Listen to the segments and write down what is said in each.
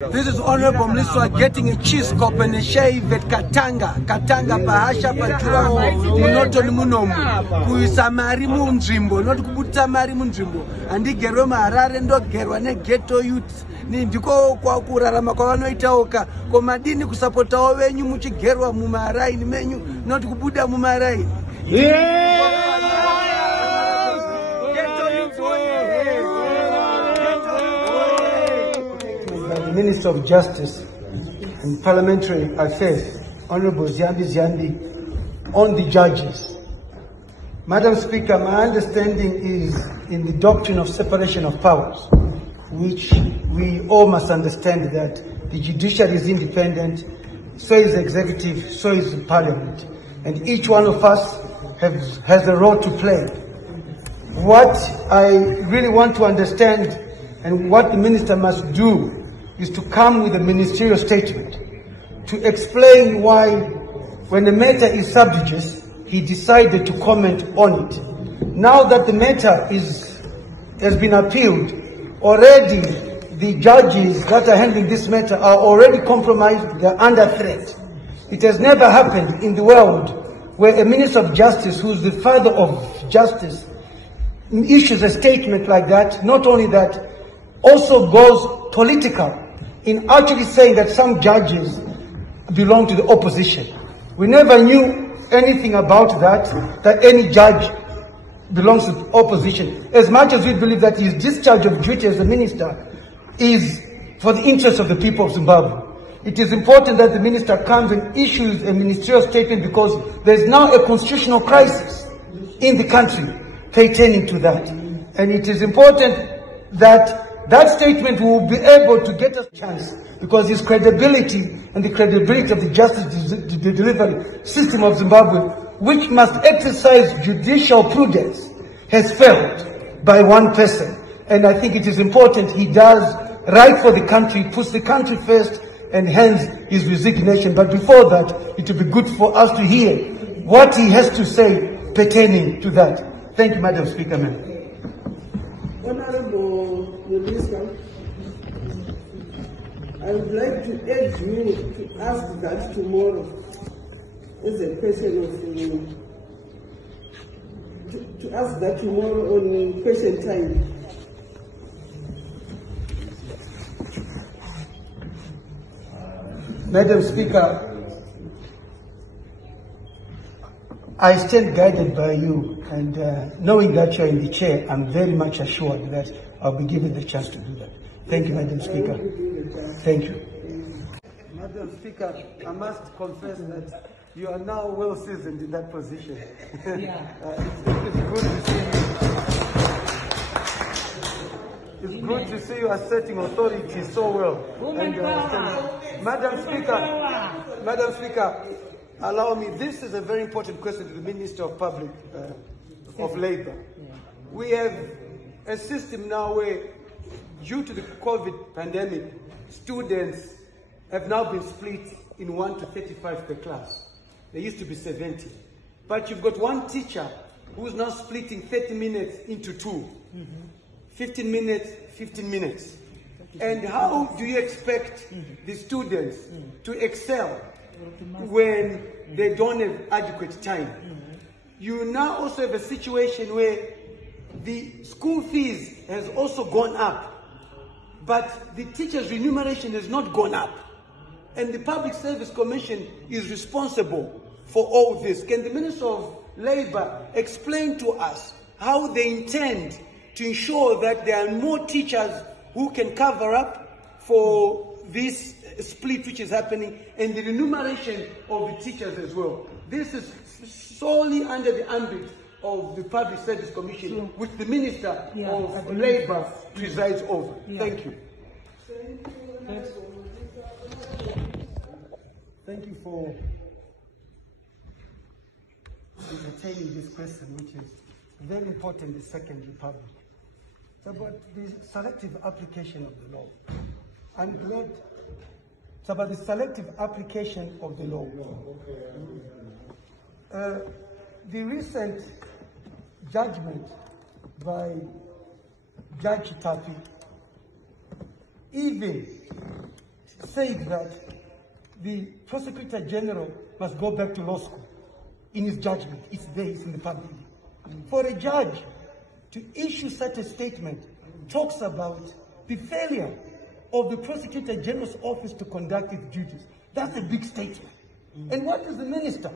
This is Honorable Mliswa getting a cheese cup and a shave at Katanga pahasha pajuraho Norton munomu kuisamari munzvimbo not kubutamari munzvimbo andigerwe maharare ndogerwa neghetto youth ndiko kwa kurarama kwavanoitaoka komadini kusapotawo venyu muchigerwa mumaraini menyu not kubuda mumaraini. The Minister of Justice and Parliamentary Affairs, Honorable Ziyambi Ziyambi, on the judges. Madam Speaker, my understanding is in the doctrine of separation of powers, which we all must understand that the judiciary is independent, so is the executive, so is the parliament. And each one of us has a role to play. What I really want to understand and what the minister must do is to come with a ministerial statement to explain why, when the matter is sub judice, he decided to comment on it. Now that the matter has been appealed, already the judges that are handling this matter are already compromised, they're under threat. It has never happened in the world where a Minister of Justice, who's the father of justice, issues a statement like that. Not only that, also goes political in actually saying that some judges belong to the opposition. We never knew anything about that any judge belongs to the opposition. As much as we believe that his discharge of duty as a minister is for the interest of the people of Zimbabwe. It is important that the minister comes and issues a ministerial statement because there is now a constitutional crisis in the country pertaining to that. And it is important that that statement will be able to get us a chance because his credibility and the credibility of the justice delivery system of Zimbabwe, which must exercise judicial prudence, has failed by one person. And I think it is important he does right for the country, puts the country first, and hence his resignation. But before that, it would be good for us to hear what he has to say pertaining to that. Thank you, Madam Speaker. Honorable Minister, I would like to urge you to ask that tomorrow, as a question of to ask that tomorrow on question time. Madam Speaker, I stand guided by you, and knowing that you are in the chair, I'm very much assured that I'll be given the chance to do that. Thank you, Madam Speaker. Thank you. Madam Speaker, I must confess that you are now well seasoned in that position. Yeah. It's good to see you. It's good to see you asserting authority so well. Madam Speaker, allow me, this is a very important question to the Minister of Public of Labour. Yeah. We have a system now where, due to the COVID pandemic, students have now been split in 1 to 35 per class. There used to be 70. But you've got one teacher who's now splitting 30 minutes into two. 15 minutes, 15 minutes. And how do you expect the students to excel when they don't have adequate time? You now also have a situation where the school fees has also gone up, but the teachers' remuneration has not gone up. And the Public Service Commission is responsible for all this. Can the Minister of Labour explain to us how they intend to ensure that there are more teachers who can cover up for this split which is happening, and the remuneration of the teachers as well? This is solely under the ambit of the Public Service Commission, which the Minister of Labour presides over. Thank you. Thank you for entertaining this question, which is very important in the Second Republic. It's about the selective application of the law. I'm glad it's about the selective application of the law. The recent judgment by Judge Tapi, even said that the Prosecutor General must go back to law school in his judgment. It's there, it's in the public. For a judge to issue such a statement talks about the failure of the Prosecutor General's office to conduct its duties. That's a big statement. And what is the minister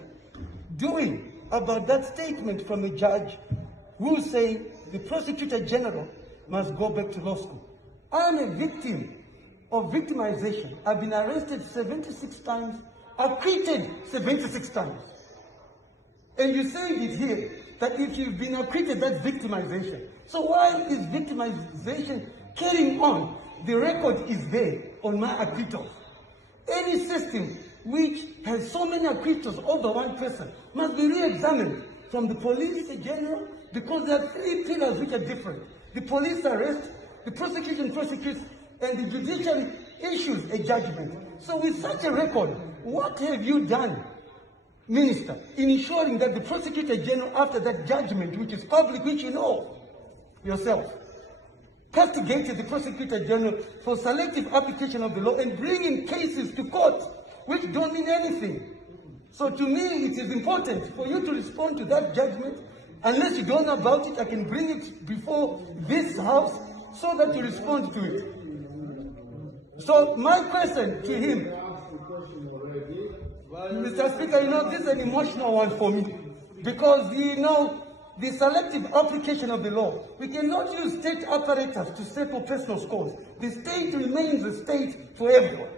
doing about that statement from a judge who is saying the Prosecutor General must go back to law school? I am a victim of victimization. I've been arrested 76 times, acquitted 76 times. And you say it here that if you've been acquitted, that's victimization. So why is victimization carrying on? The record is there on my acquittals. Any system which has so many acquittals over one person must be re-examined from the police general, because there are three pillars which are different. The police arrest, the prosecution prosecutes, and the judiciary issues a judgment. So with such a record, what have you done, Minister, in ensuring that the Prosecutor General, after that judgment, which is public, which you know yourself, castigated the Prosecutor General for selective application of the law and bringing cases to court which don't mean anything? So to me, it is important for you to respond to that judgment. Unless you don't know about it, I can bring it before this House so that you respond to it. So my question to him, Mr. Speaker, you know, this is an emotional one for me, because, you know, the selective application of the law, we cannot use state apparatus to settle personal scores. The state remains a state for everyone.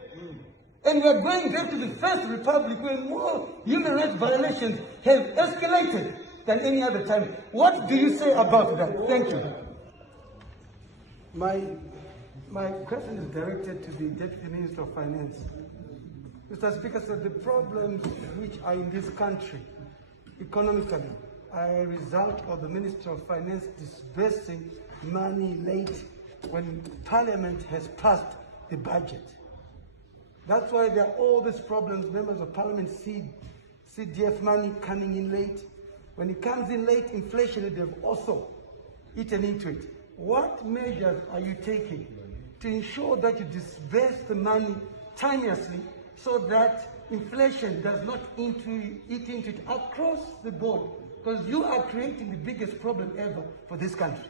And we are going back to the First Republic, where more human rights violations have escalated than any other time. What do you say about that? Thank you. My question is directed to the Deputy Minister of Finance. Mr. Speaker, so the problems which are in this country economically are a result of the Minister of Finance disbursing money late when Parliament has passed the budget. That's why there are all these problems. Members of Parliament see CDF money coming in late. When it comes in late, inflation, they've also eaten into it. What measures are you taking to ensure that you disburse the money timelessly so that inflation does not eat into it across the board? Because you are creating the biggest problem ever for this country.